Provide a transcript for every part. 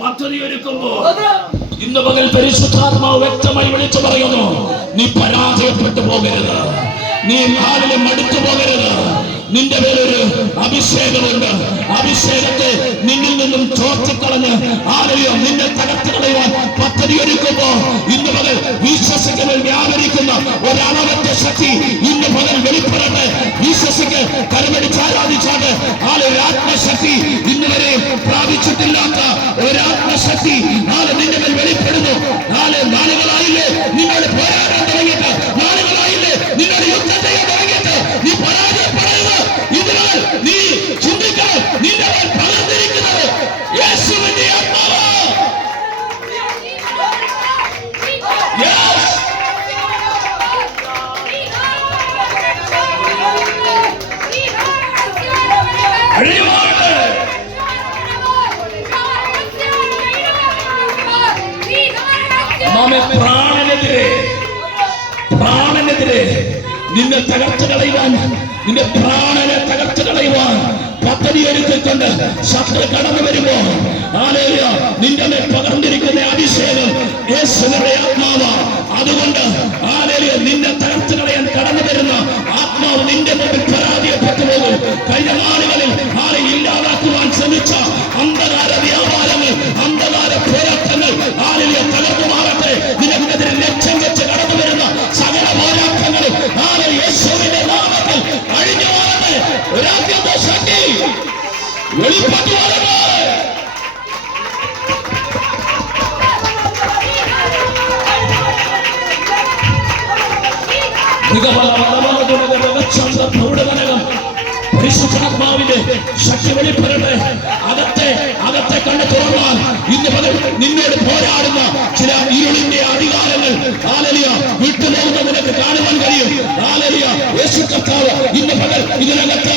പദ്ധതി ഒരുക്കുമ്പോൾ ഇന്ന് പകൽ പരിശുദ്ധാത്മാവ് വ്യക്തമായി വിളിച്ചു പറയുന്നു, നീ പരാജയപ്പെട്ടു പോകരുത്, നീ നാളിലെ മടുത്തു പോകരുത്. നിന്റെ പേരൊരു അഭിഷേകമുണ്ട്. അഭിഷേകത്തെ നിന്നിൽ നിന്നും ചോർത്തിക്കളഞ്ഞ് ആരെയും നിന്നെ തകർത്ത് കളയുവാൻ പദ്ധതി ഒരുക്കുമ്പോ ഇന്ന് പകൽ വിശ്വസിക്കുന്നതിൽ വ്യാപരിക്കുന്ന ഒരളവറ്റ ശക്തി ഇന്ന് പകൽ വെളിപ്പെടട്ടെ. വിശ്വസിക്ക് കരമടിച്ച് ആരാധിച്ചാണ് ആളൊരു ആത്മശക്തി ഇന്ന് വരെ പ്രാപിച്ചിട്ടില്ലാത്ത ഒരാത്മശക്തി നാളെ നിന്റെ മേൽ വെളിപ്പെടുന്നു. നാളുകളായില്ലേ നിന്നോട് പോരാടാൻ തുടങ്ങിയിട്ട്, നാളുകളായില്ലേ നിന്നോട് യുദ്ധം ചെയ്യാൻ തുടങ്ങിയിട്ട്, നീ പരാജയപ്പെടുന്നത് ഇതിനാൽ നീ ചിന്തിക്കണം. നിന്റെ മേൽ പകർന്നിരിക്കുന്നത് യേശുവിന്റെ ആത്മാവ്. പ്രാണനെതിരെ നിന്നെ തകർത്ത് കളയുവാൻ, നിന്റെ പ്രാണനെ തകർത്ത് കളയുവാൻ പദ്ധതി ഒരുക്കിക്കൊണ്ട് ശത്രു കടന്നു വരുമ്പോ നിന്റെ മേൽ പകർന്നിരിക്കുന്ന അഭിഷേകം യേശുവിന്റെ ആത്മാവ്. അതുകൊണ്ട് നിന്നെ തകർത്ത് കളയാൻ കടന്നു വരുന്ന ആത്മാവ് നിന്റെ മുമ്പിൽ പരാജയപ്പെട്ടു പോകും. കഴിഞ്ഞ നാളുകളിൽ ഇല്ലാതാക്കുവാൻ ശ്രമിച്ച അന്ധകാര വ്യാപാരങ്ങൾ, അന്ധകാര പോരാട്ടങ്ങൾ തകർന്നു മാറട്ടെ. നിനക്കെതിരെ ലക്ഷ്യം വെച്ച് കടന്നു വരുന്ന സകല പോരാട്ടങ്ങളും യേശുവിന്റെ നാമത്തിൽ അഴിഞ്ഞു മാറട്ടെ. ഒരാദ്യത്തെ ശക്തി വെളിപ്പെട്ടു മാറട്ടെ. പരിശുദ്ധാത്മാവിന്റെ ശക്തി വെളിപ്പെടട്ടെ. അകത്തെ കണ്ണ് തുറന്നാൽ ഇന്ന് പകൽ നിന്നോട് പോരാടുന്ന ചില ഇരുളിന്റെ അധികാരങ്ങൾ വിട്ടുപോകുന്ന നിനക്ക് കാണുവാൻ കഴിയും. യേശു കർത്താവ് ഇന്ന് പകൽ ഇതിനകത്ത്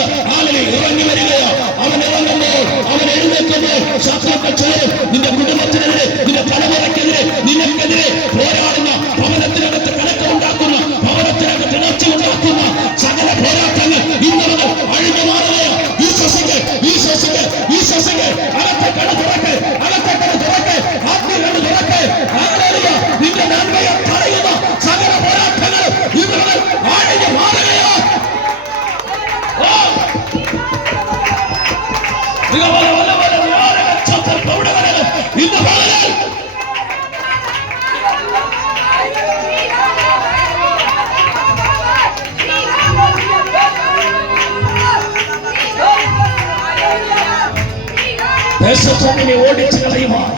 ഇറങ്ങി വരികയോ, അവൻ ഇറങ്ങുമ്പോൾ, അവൻ എഴുന്നേൽക്കുമ്പോൾ ശത്രുക്കൾ ചേരും. നിന്റെ കുടുംബത്തിനെതിരെ, നിന്റെ തലമുറയ്ക്കെതിരെ, നിനക്കെതിരെ പോരാടുന്ന, ഭവനത്തിനകത്ത് കണക്കുണ്ടാക്കുന്ന, ഭവനത്തിനകത്ത് ഇണർച്ച ഉണ്ടാക്കുന്ന സകല പോരാട്ടങ്ങൾ ഇന്ന് പകൽ അഴിഞ്ഞു മാറുകയോ. വിശ്വസിക്ക്. അകത്തെ കട തുറക്ക്, അകത്തെ കട തുറക്ക്, ആത്മീയ കട തുറക്ക്. നിന്റെ നന്മയെ തടയുന്ന സകല പോരാട്ടങ്ങൾ ഇന്ന് പകൽ അഴിഞ്ഞു മാറുകയോ. ഇന്ന് പകൽ ദേശത്തെ ഓടിച്ചു കളയുവാൻ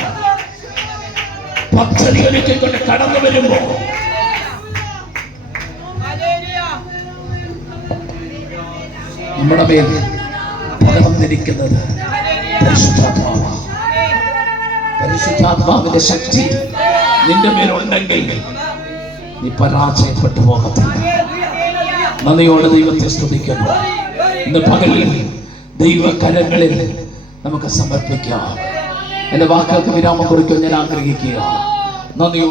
പദ്ധതി ഒരുക്കിക്കൊണ്ട് കടന്നു വരുമ്പോ നമ്മുടെ മേൽ പകർന്നിരിക്കുന്നത് പരിശുദ്ധാത്മാവാണ്. പരിശുദ്ധാത്മാവിന്റെ ശക്തി നിന്റെ മേലുണ്ടെങ്കിൽ നീ പരാജയപ്പെട്ടു പോകത്തില്ല. നന്ദിയോടെ ദൈവത്തെ സ്തുതിക്കുന്നു. ഇന്ന് പകലിൽ ദൈവകരങ്ങളിൽ നമുക്ക് സമർപ്പിക്കാം. എന്റെ വാക്കുകൾക്ക് വിരാമം കുറിക്കാൻ ഞാൻ ആഗ്രഹിക്കുക. നന്ദി.